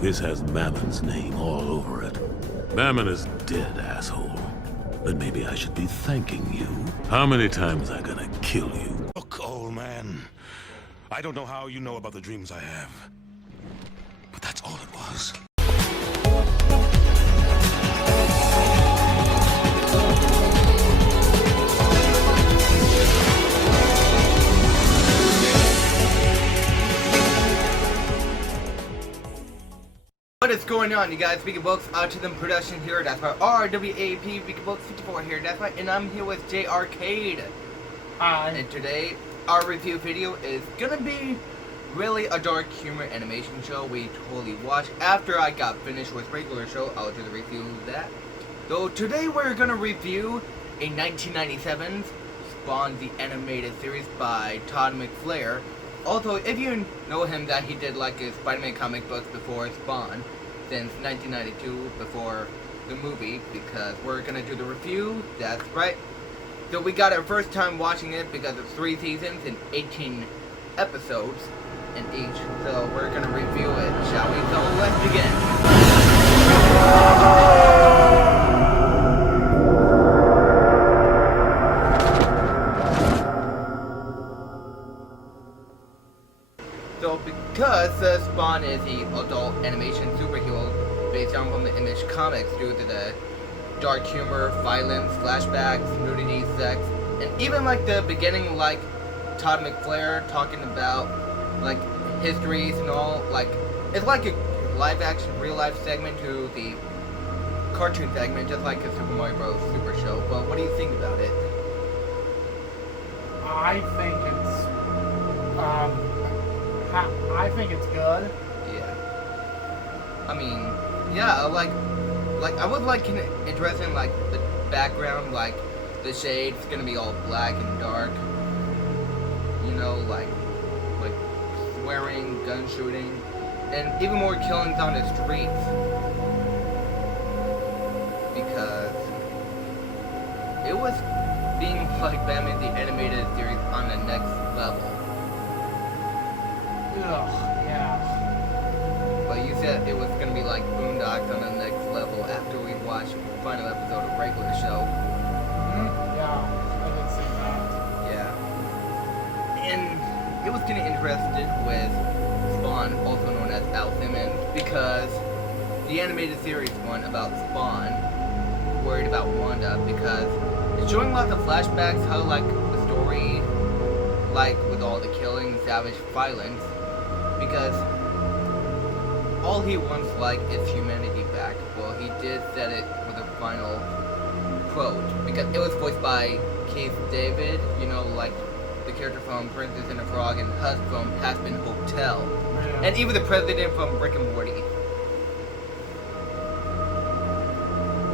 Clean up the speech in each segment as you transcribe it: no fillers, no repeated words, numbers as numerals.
This has Mammon's name all over it. Mammon is dead, asshole. But maybe I should be thanking you. How many times I gonna kill you? Look, old man. I don't know how you know about the dreams I have. But that's all it was. What is going on, you guys? Speaking Wilks, Autism Production here. That's right, RWAP, Speaking Wilks 54 here. That's right, and I'm here with J Arcade. Hi. And today, our review video is gonna be really a dark humor animation show we totally watched. After I got finished with regular show, I'll do the review of that. So today we're gonna review a 1997 Spawn the Animated Series by Todd McFarlane. Also, if you know him, that he did like his Spider-Man comic books before Spawn, since 1992, before the movie, because we're gonna do the review, that's right. So we got our first time watching it because of 3 seasons and 18 episodes in each, so we're gonna review it, shall we? So let's begin. So because Spawn is the adult animation superhero based on from the Image comics due to the dark humor, violence, flashbacks, nudity, sex, and even like the beginning, like Todd McFarlane talking about like histories and all, like it's like a live action real life segment to the cartoon segment, just like a Super Mario Bros. Super Show. But what do you think about it? I think it's good. Yeah. I mean, yeah, like I was like interested in like the background, like the shades gonna be all black and dark. You know, like swearing, gun shooting, and even more killings on the streets. Because it was being like Batman the Animated Series on the next level. Ugh, yeah. But you said it was gonna be like Boondocks on the next level after we watched the final episode of regular show. Yeah, I did see that. Yeah. And it was getting interested with Spawn, also known as Autism, because the animated series one about Spawn worried about Wanda because it's showing lots of flashbacks, how like the story, like with all the killing, savage violence, because all he wants like is humanity back. Well, he did set it with a final quote, because it was voiced by Keith David, you know, like the character from Princess and the Frog and Husk from Hazbin Hotel, Yeah. and even the president from Rick and Morty.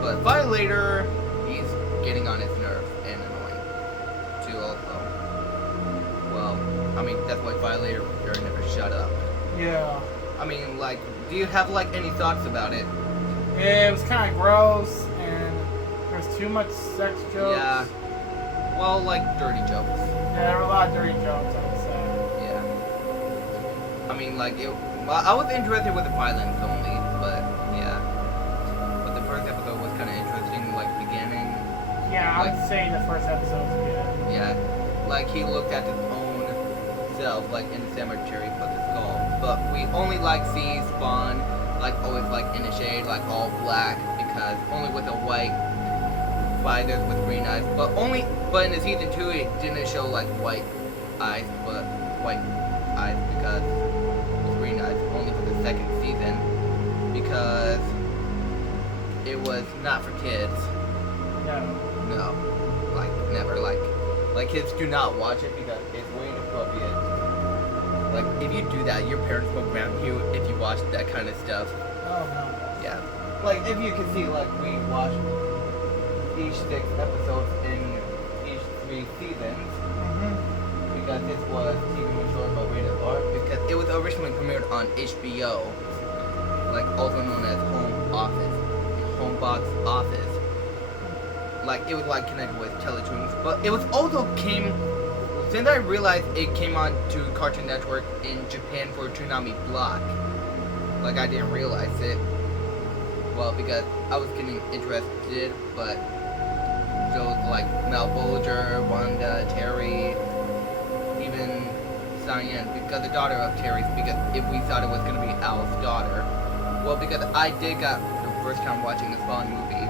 But Violator, he's getting on his nerve and annoying too also. Well, I mean, that's why Violator never shut up. Yeah. I mean, like, do you have like any thoughts about it? Yeah, it was kind of gross, and there's too much sex jokes. Yeah. Well, like dirty jokes. Yeah, there were a lot of dirty jokes, I would say. Yeah. I mean, like, well, I was interested with the violence only, but yeah. But the first episode was kind of interesting, like beginning. Yeah, I Like- would say the first episode was good. Yeah. Like he looked at his own self, like in the cemetery, put the skull. But we only like see Spawn, like always like in the shade, like all black, because only with a white spiders with green eyes. But in the season 2 it didn't show like white eyes, but white eyes because with green eyes only for the second season, because it was not for kids. No, like never, like kids do not watch it because it's way inappropriate. Like if you do that, your parents will ground you if you watch that kind of stuff. Oh, no. Yeah. Like if you can see, like we watched each 6 episodes in each 3 seasons, because this was TV mature but rated R, because it was originally premiered on HBO, like also known as Home Box Office. Like it was like connected with Teletoons, but it was also since I realized it came on to Cartoon Network in Japan for Toonami Block. Like, I didn't realize it. Well, because I was getting interested, but shows like Mel Bolger, Wanda, Terry, even Cyan, because the daughter of Terry's, because if we thought it was going to be Al's daughter. Well, because I did got the first time watching the Spawn movie,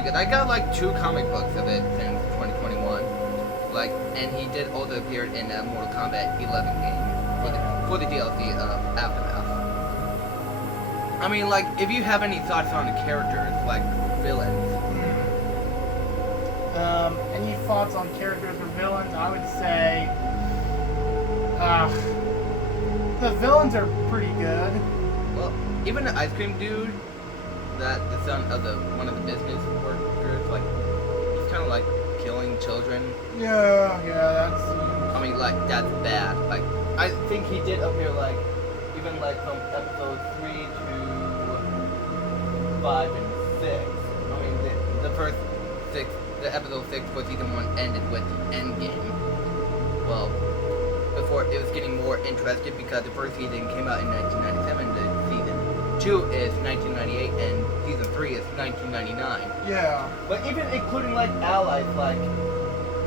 because I got like 2 comic books of it since 2021. Like, and he did also appear in a Mortal Kombat 11 game for the DLC of Aftermath. I mean, like, if you have any thoughts on the characters, like villains. Any thoughts on characters or villains? I would say the villains are pretty good. Well, even the ice cream dude, that the son of one of the business workers, like, he's kind of like killing children. Yeah, that's. I mean, like, that's bad. Like, I think he did appear, like, even like from episode 3 to 5 and 6. I mean, the first 6, the episode 6 for season 1 ended with the end game. Well, before it was getting more interested because the first season came out in 1997, the season 2 is 1998, and season 3 is 1999. Yeah. But even including like allies, like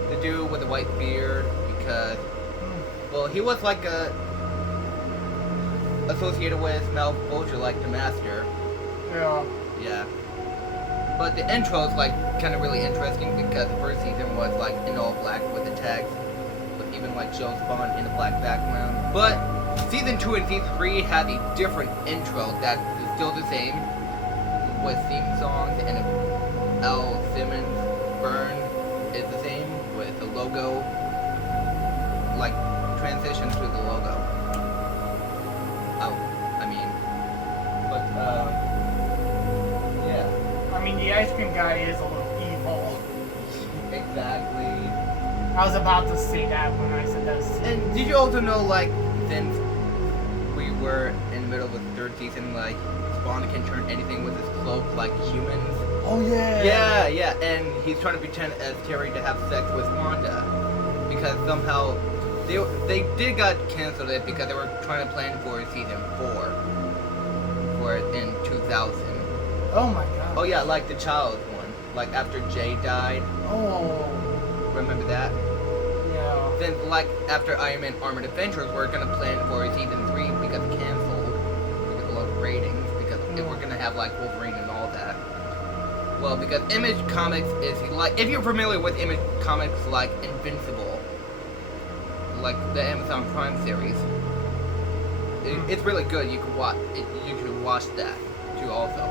the dude with the white beard, because well, he was like associated with Mel Bolger, like the Master. Yeah. Yeah. But the intro is like kind of really interesting because the first season was like in all black with the text, but even like show Spawn in a black background. But season 2 and season 3 had a different intro that is still the same with theme songs, and L. Simmons Burn is the same with the logo, like transition to the logo. Yeah. I mean, the ice cream guy is a little evil. Exactly. I was about to say that when I said that. And did you also know, like, since we were in the middle of the 3rd season, like, Spawn can turn anything with his cloak like humans? Oh, yeah. Yeah, and he's trying to pretend as Terry to have sex with Wanda. Because somehow, they did got canceled it because they were trying to plan for season 4. For it in 2000. Oh my god. Oh yeah, like the child one. Like after Jay died. Oh. Remember that? Yeah. Then, like, after Iron Man Armored Adventures, we're gonna plan for season 3 because it canceled. Because of low ratings. Because we're gonna have, like, Wolverine and all that. Well, because Image Comics is, like, if you're familiar with Image Comics, like Invincible, like the Amazon Prime series, it's really good. You can watch it. You can watch that, too, also.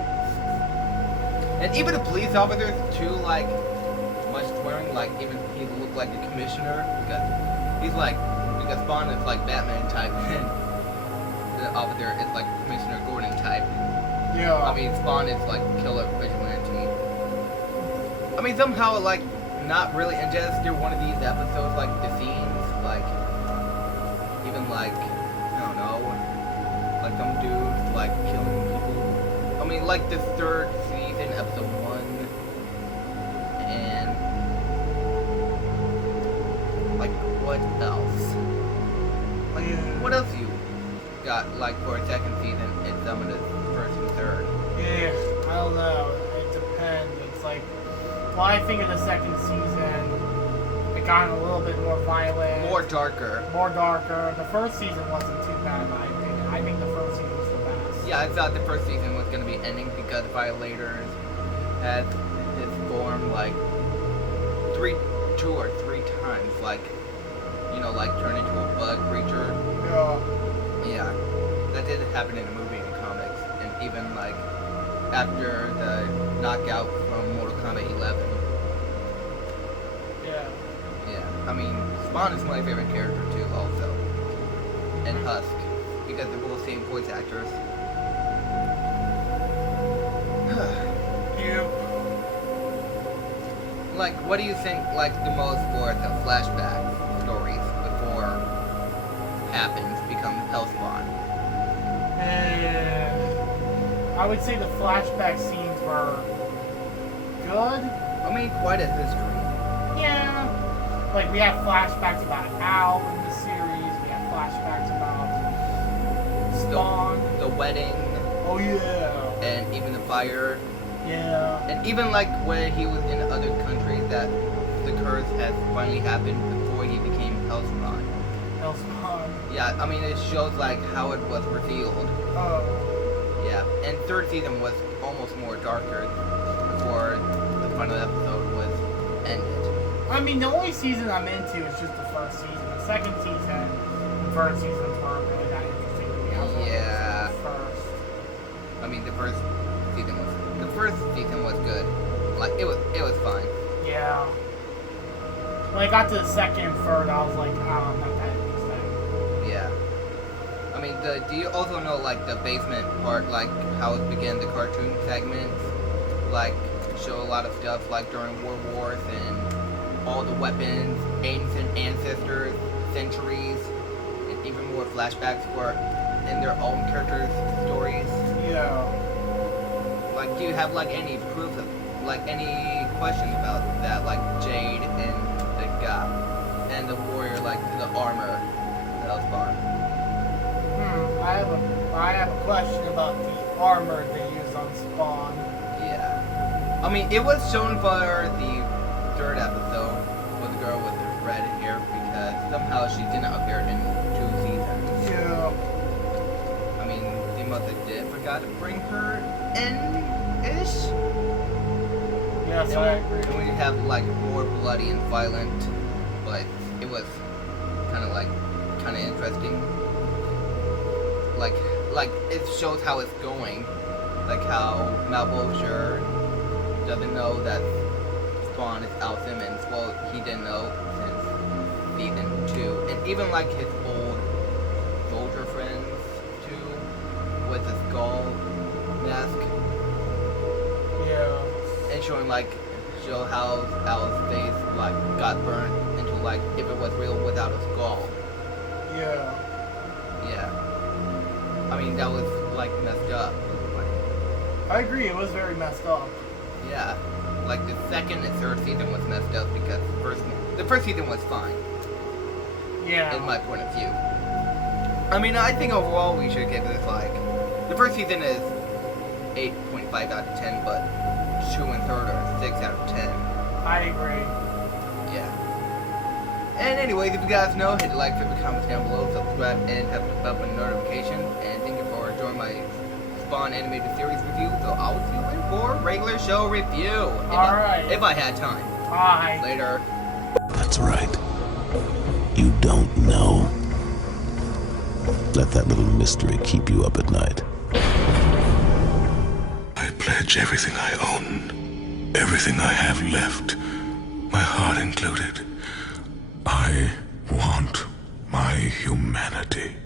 And even the police officers, too, like, much swearing, like, even he looked like the commissioner, because he's like, because Spawn is like Batman type, and the officer is like Commissioner Gordon type. Yeah. I mean, Spawn is like killer vigilante. I mean, somehow, like, not really ingested one of these episodes, like, the scenes, like, even like, I don't know, like some dudes, like, killing people. I mean, like the 3rd season, episode 1, and like, what else? Like, what else you got, like, for a 2nd season in some of the 1st and 3rd? Yeah, I don't know. It depends. It's like, well, I think in the 2nd season, it got a little bit more violent. More darker. More darker. The 1st season wasn't too bad, in my opinion. I think the 1st season was the best. Yeah, I thought the 1st season was going to be ending because the Violators had his form, like, 2 or 3 times, like, you know, like, turn into a bug creature. Yeah. Yeah, that did happen in the movie and comics, and even, like, after the knockout from Mortal Kombat 11. Yeah. Yeah, I mean, Spawn is my favorite character, too, also. And Husk, because they're both same voice actors. Yep. Like, what do you think, like, the most for the flashback stories before happens become Hellspawn? I would say the flashback scenes were good. I mean, quite a history. Yeah. Like, we have flashbacks about Al in the series. We have flashbacks about Spawn. The wedding. Oh yeah. And even the fire. Yeah. And even like when he was in other countries that the curse had finally happened before he became Hellspawn. Hellspawn. Yeah, I mean it shows like how it was revealed. Oh. Yeah, and third season was almost more darker before the final episode was ended. I mean, the only season I'm into is just the first season. The second season and third seasons weren't really that interesting to me. I was Yeah. first. I mean the first season was good. Like it was fun. Yeah. When I got to the second and third, I was like, oh, I'm not that interested. Yeah. I mean, do you also know like the basement part, like how it began the cartoon segments, like show a lot of stuff like during World Wars and all the weapons, ancient ancestors, centuries, and even more flashbacks for in their own characters' stories. Yeah. Like, do you have like any proof of, like any questions about that, like Jade and the guy and the warrior, like the armor that was born? I have a question about the armor they use on Spawn. Yeah. I mean, it was shown for the third episode with the girl with the red hair because somehow she didn't appear in 2 seasons. Yeah. I mean, they must have forgot to bring her in-ish. Yes, I agree. And we have like more bloody and violent, but it was kind of interesting. Like it shows how it's going, like how Malbolger doesn't know that Spawn is Al Simmons. Well, he didn't know since season 2, and even like his old soldier friends too, with the skull mask. Yeah. And show how Al's face like got burned into like if it was real without a skull. Yeah. Yeah. I mean that was like messed up. I agree, it was very messed up. Yeah. Like the second and third season was messed up because the first season was fine. Yeah. In my point of view. I mean I think overall we should give this like the first season is 8.5 out of 10, but 2 and third are 6 out of 10. I agree. Yeah. And anyways, if you guys know, hit the like, favorite, comments down below, subscribe, and have the bell button notification. And thank you for joining my Spawn animated series review. So I'll see you in for a regular show review. Alright. If I had time. Bye. Later. That's right. You don't know. Let that little mystery keep you up at night. I pledge everything I own, everything I have left, my heart included. I want my humanity.